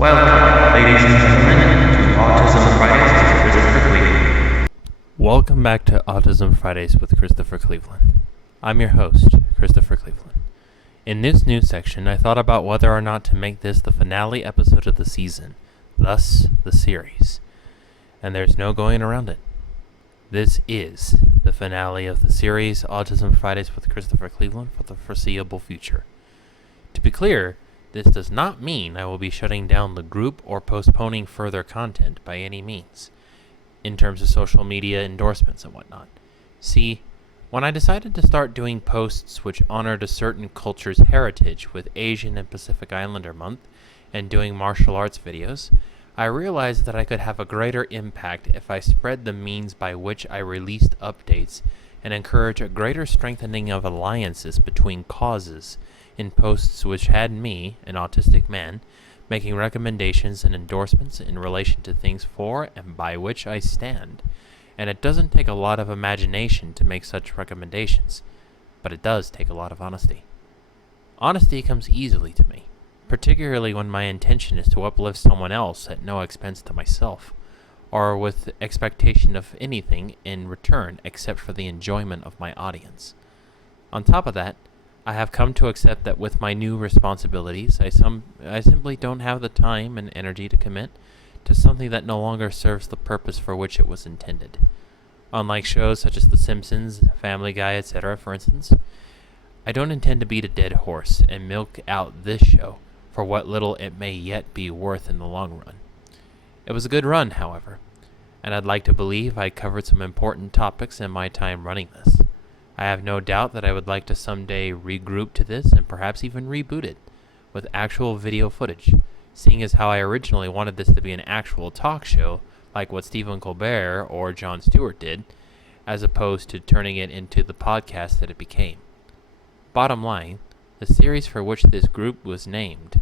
Welcome, ladies and gentlemen, to Autism Fridays with Christopher Cleveland. Welcome back to Autism Fridays with Christopher Cleveland. I'm your host, Christopher Cleveland. In this news section, I thought about whether or not to make this the finale episode of the season, thus the series. And there's no going around it. This is the finale of the series Autism Fridays with Christopher Cleveland for the foreseeable future. To be clear, this does not mean I will be shutting down the group or postponing further content by any means, in terms of social media endorsements and whatnot. See, when I decided to start doing posts which honored a certain culture's heritage with Asian and Pacific Islander Month, and doing martial arts videos, I realized that I could have a greater impact if I spread the means by which I released updates and encourage a greater strengthening of alliances between causes in posts which had me, an autistic man, making recommendations and endorsements in relation to things for and by which I stand. And it doesn't take a lot of imagination to make such recommendations, but it does take a lot of honesty. Honesty comes easily to me, particularly when my intention is to uplift someone else at no expense to myself, or with expectation of anything in return except for the enjoyment of my audience. On top of that, I have come to accept that with my new responsibilities, I simply don't have the time and energy to commit to something that no longer serves the purpose for which it was intended. Unlike shows such as The Simpsons, Family Guy, etc., for instance, I don't intend to beat a dead horse and milk out this show for what little it may yet be worth in the long run. It was a good run, however, and I'd like to believe I covered some important topics in my time running this. I have no doubt that I would like to someday regroup to this and perhaps even reboot it with actual video footage, seeing as how I originally wanted this to be an actual talk show like what Stephen Colbert or Jon Stewart did, as opposed to turning it into the podcast that it became. Bottom line, the series for which this group was named,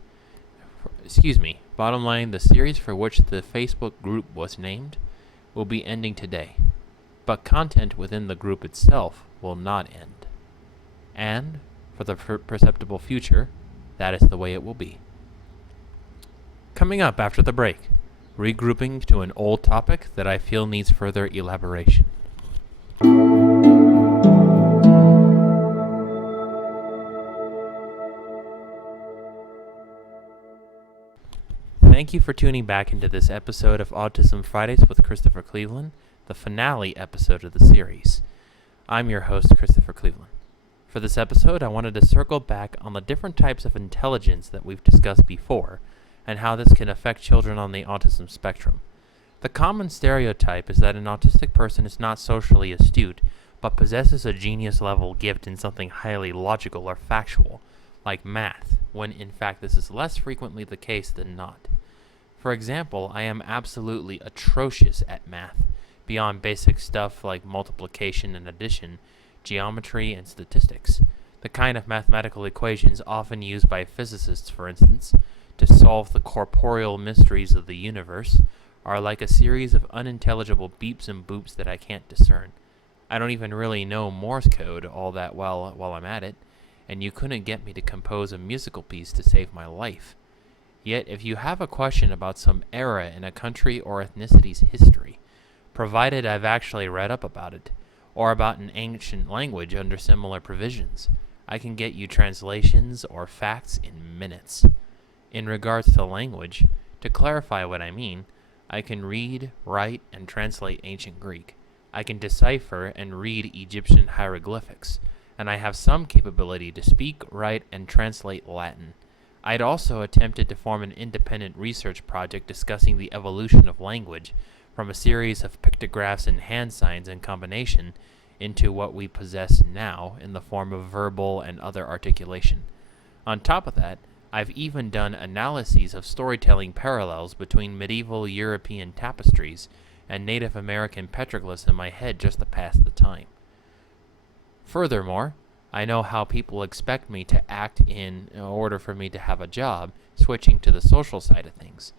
the series for which the Facebook group was named will be ending today, but content within the group itself will not end. And, for the perceptible future, that is the way it will be. Coming up after the break, regrouping to an old topic that I feel needs further elaboration. Thank you for tuning back into this episode of Autism Fridays with Christopher Cleveland, the finale episode of the series. I'm your host, Christopher Cleveland. For this episode, I wanted to circle back on the different types of intelligence that we've discussed before, and how this can affect children on the autism spectrum. The common stereotype is that an autistic person is not socially astute, but possesses a genius-level gift in something highly logical or factual, like math, when in fact this is less frequently the case than not. For example, I am absolutely atrocious at math, beyond basic stuff like multiplication and addition, geometry, and statistics, the kind of mathematical equations often used by physicists, for instance, to solve the corporeal mysteries of the universe, are like a series of unintelligible beeps and boops that I can't discern. I don't even really know Morse code all that well while I'm at it, and you couldn't get me to compose a musical piece to save my life. Yet if you have a question about some era in a country or ethnicity's history, provided I've actually read up about it, or about an ancient language under similar provisions, I can get you translations or facts in minutes. In regards to language, to clarify what I mean, I can read, write, and translate ancient Greek. I can decipher and read Egyptian hieroglyphics, and I have some capability to speak, write, and translate Latin. I'd also attempted to form an independent research project discussing the evolution of language from a series of pictographs and hand signs in combination into what we possess now in the form of verbal and other articulation. On top of that, I've even done analyses of storytelling parallels between medieval European tapestries and Native American petroglyphs in my head just to pass the time. Furthermore, I know how people expect me to act in order for me to have a job, switching to the social side of things.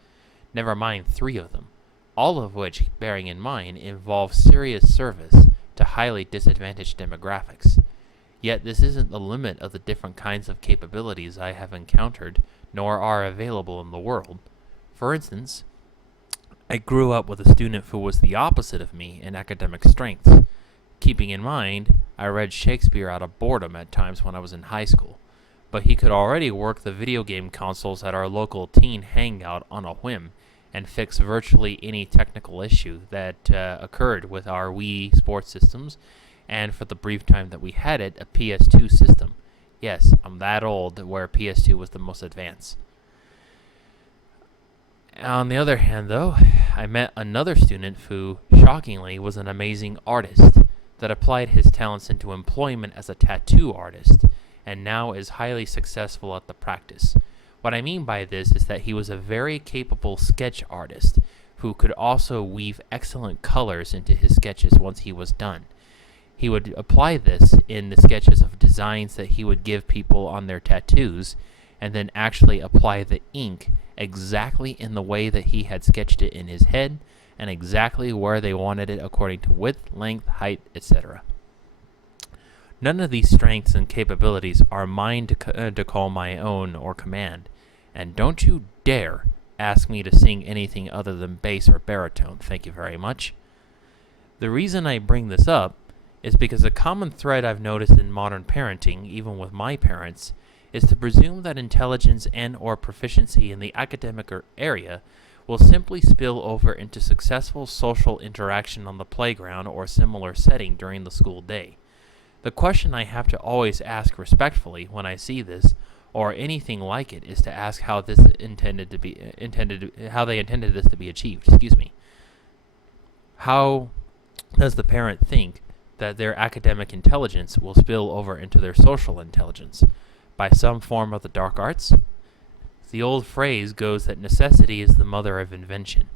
Never mind 3 of them, all of which, bearing in mind, involve serious service to highly disadvantaged demographics. Yet this isn't the limit of the different kinds of capabilities I have encountered, nor are available in the world. For instance, I grew up with a student who was the opposite of me in academic strengths. Keeping in mind, I read Shakespeare out of boredom at times when I was in high school, but he could already work the video game consoles at our local teen hangout on a whim and fix virtually any technical issue that occurred with our Wii sports systems, and for the brief time that we had it, a PS2 system. Yes, I'm that old where PS2 was the most advanced. On the other hand, though, I met another student who, shockingly, was an amazing artist that applied his talents into employment as a tattoo artist, and now is highly successful at the practice. What I mean by this is that he was a very capable sketch artist who could also weave excellent colors into his sketches once he was done. He would apply this in the sketches of designs that he would give people on their tattoos, and then actually apply the ink exactly in the way that he had sketched it in his head, and exactly where they wanted it according to width, length, height, etc. None of these strengths and capabilities are mine to call my own or command, and don't you dare ask me to sing anything other than bass or baritone, thank you very much. The reason I bring this up is because a common thread I've noticed in modern parenting, even with my parents, is to presume that intelligence and or proficiency in the academic area will simply spill over into successful social interaction on the playground or similar setting during the school day. The question I have to always ask respectfully when I see this, or anything like it, is to ask how they intended this to be achieved. How does the parent think that their academic intelligence will spill over into their social intelligence? By some form of the dark arts? The old phrase goes that necessity is the mother of invention.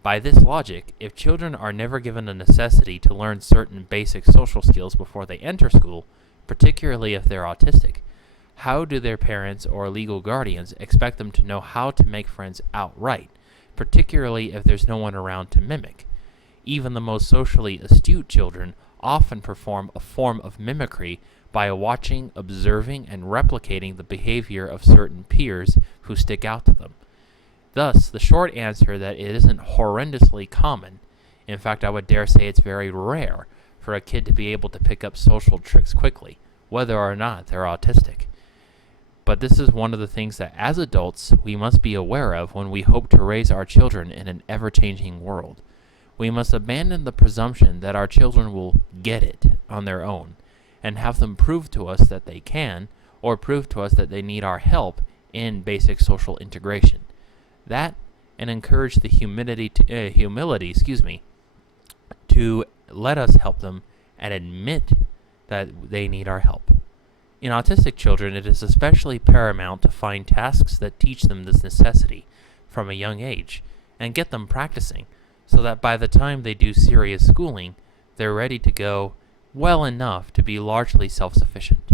By this logic, if children are never given a necessity to learn certain basic social skills before they enter school, particularly if they're autistic, how do their parents or legal guardians expect them to know how to make friends outright, particularly if there's no one around to mimic? Even the most socially astute children often perform a form of mimicry by watching, observing, and replicating the behavior of certain peers who stick out to them. Thus, the short answer that it isn't horrendously common, in fact I would dare say it's very rare, for a kid to be able to pick up social tricks quickly, whether or not they're autistic. But this is one of the things that as adults we must be aware of when we hope to raise our children in an ever-changing world. We must abandon the presumption that our children will get it on their own, and have them prove to us that they can, or prove to us that they need our help in basic social integration. That, and encourage the humility to let us help them and admit that they need our help. In autistic children, it is especially paramount to find tasks that teach them this necessity from a young age, and get them practicing, so that by the time they do serious schooling, they're ready to go well enough to be largely self-sufficient.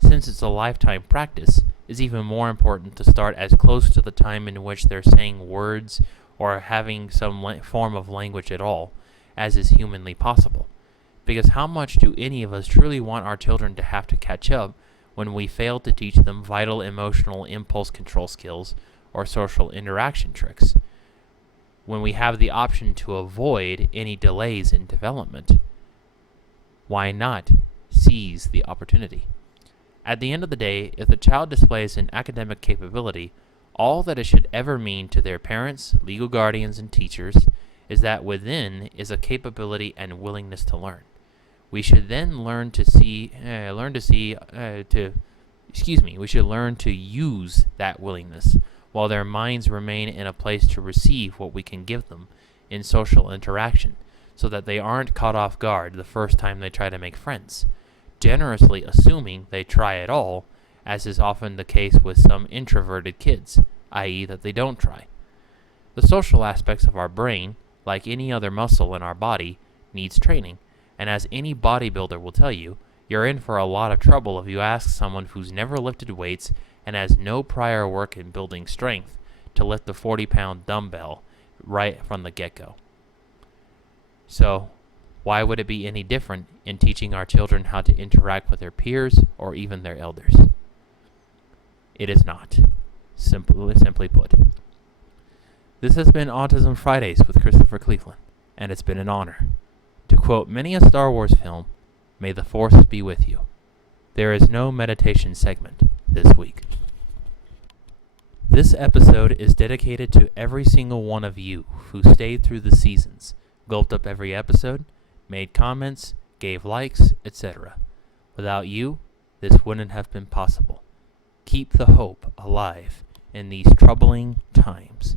Since it's a lifetime practice, it's even more important to start as close to the time in which they're saying words or having some form of language at all as is humanly possible. Because how much do any of us truly want our children to have to catch up when we fail to teach them vital emotional impulse control skills or social interaction tricks, when we have the option to avoid any delays in development? Why not seize the opportunity? At the end of the day, if the child displays an academic capability, all that it should ever mean to their parents, legal guardians, and teachers is that within is a capability and willingness to learn. We should then learn to use that willingness while their minds remain in a place to receive what we can give them in social interaction, so that they aren't caught off guard the first time they try to make friends, generously assuming they try at all, as is often the case with some introverted kids, i.e. that they don't try. The social aspects of our brain, like any other muscle in our body, needs training, and as any bodybuilder will tell you, you're in for a lot of trouble if you ask someone who's never lifted weights and has no prior work in building strength to lift the 40-pound dumbbell right from the get-go. So, why would it be any different in teaching our children how to interact with their peers or even their elders? It is not, simply put. This has been Autism Fridays with Christopher Cleveland, and it's been an honor. To quote many a Star Wars film, may the Force be with you. There is no meditation segment this week. This episode is dedicated to every single one of you who stayed through the seasons, gulped up every episode, made comments, gave likes, etc. Without you, this wouldn't have been possible. Keep the hope alive in these troubling times.